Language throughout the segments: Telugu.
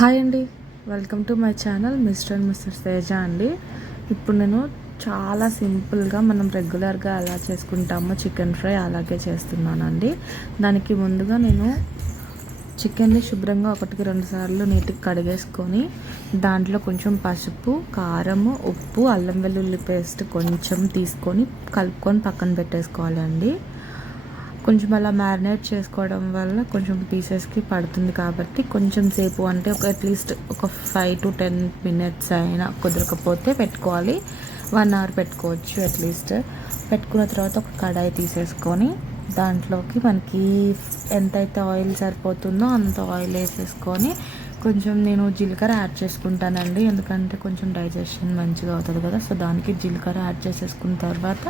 హాయ్ అండి. Welcome to my channel mister and mister Teja అండి. ఇప్పుడు నేను చాలా సింపుల్గా మనం రెగ్యులర్గా ఎలా చేసుకుంటామో చికెన్ ఫ్రై అలాగే చేస్తున్నానండి. దానికి ముందుగా నేను చికెన్ని శుభ్రంగా ఒకటికి రెండు సార్లు నీటికి కడిగేసుకొని దాంట్లో కొంచెం పసుపు కారము ఉప్పు అల్లం వెల్లుల్లి పేస్ట్ కొంచెం తీసుకొని కలుపుకొని పక్కన పెట్టేసుకోవాలండి. కొంచెం అలా మ్యారినేట్ చేసుకోవడం వల్ల కొంచెం పీసెస్కి పడుతుంది కాబట్టి కొంచెం సేపు అంటే ఒక అట్లీస్ట్ ఒక ఫైవ్ టు టెన్ మినిట్స్ అయినా కుదరకపోతే పెట్టుకోవాలి. వన్ అవర్ పెట్టుకోవచ్చు అట్లీస్ట్. పెట్టుకున్న తర్వాత ఒక కడాయి తీసేసుకొని దాంట్లోకి మనకి ఎంతైతే ఆయిల్ సరిపోతుందో అంత ఆయిల్ వేసేసుకొని కొంచెం నేను జీలకర్ర యాడ్ చేసుకుంటానండి. ఎందుకంటే కొంచెం డైజెషన్ మంచిగా అవుతుంది కదా సో దానికి జీలకర్ర యాడ్ చేసేసుకున్న తర్వాత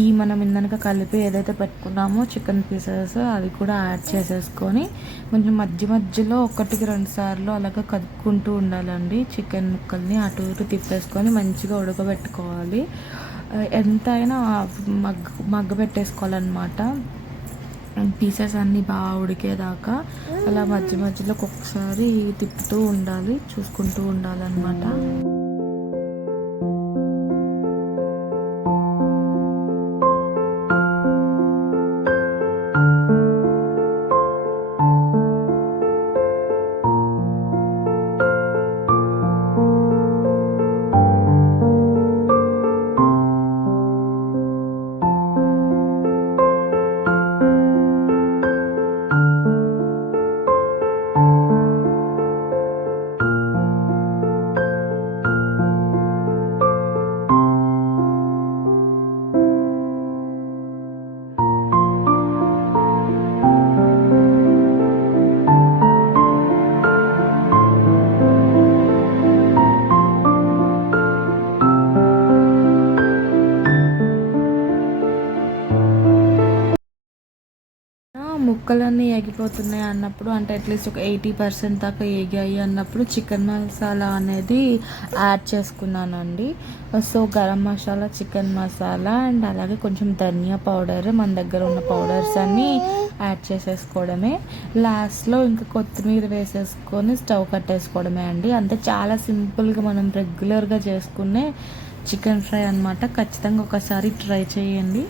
ఈ మనం ఇందనక కలిపి ఏదైతే పెట్టుకున్నామో చికెన్ పీసెస్ అది కూడా యాడ్ చేసేసుకొని కొంచెం మధ్య మధ్యలో ఒకటికి రెండు సార్లు అలాగ కదుపుకుంటూ ఉండాలండి. చికెన్ ముక్కల్ని అటు ఇటు తిప్పేసుకొని మంచిగా ఉడకబెట్టుకోవాలి. ఎంతైనా మగ్గ మగ్గ పెట్టేసుకోవాలన్నమాట. పీసెస్ అన్నీ బాగా ఉడికేదాకా అలా మధ్య మధ్యలో ఒక్కొక్కసారి తిప్పుతూ ఉండాలి చూసుకుంటూ ఉండాలన్నమాట. ముక్కలన్నీ ఎగిపోతున్నాయి అన్నప్పుడు అంటే అట్లీస్ట్ ఒక ఎయిటీ పర్సెంట్ దాకా ఎగాయి అన్నప్పుడు చికెన్ మసాలా అనేది యాడ్ చేసుకున్నానండి. So garam masala chicken masala and అలాగే కొంచెం ధనియా పౌడర్ మన దగ్గర ఉన్న పౌడర్స్ అన్నీ యాడ్ చేసేసుకోవడమే. లాస్ట్లో ఇంకా కొత్తిమీర వేసేసుకొని స్టవ్ కట్టేసుకోవడమే అండి. అంతే చాలా సింపుల్గా మనం రెగ్యులర్గా చేసుకునే చికెన్ ఫ్రై అనమాట ఖచ్చితంగా ఒకసారి ట్రై చేయండి.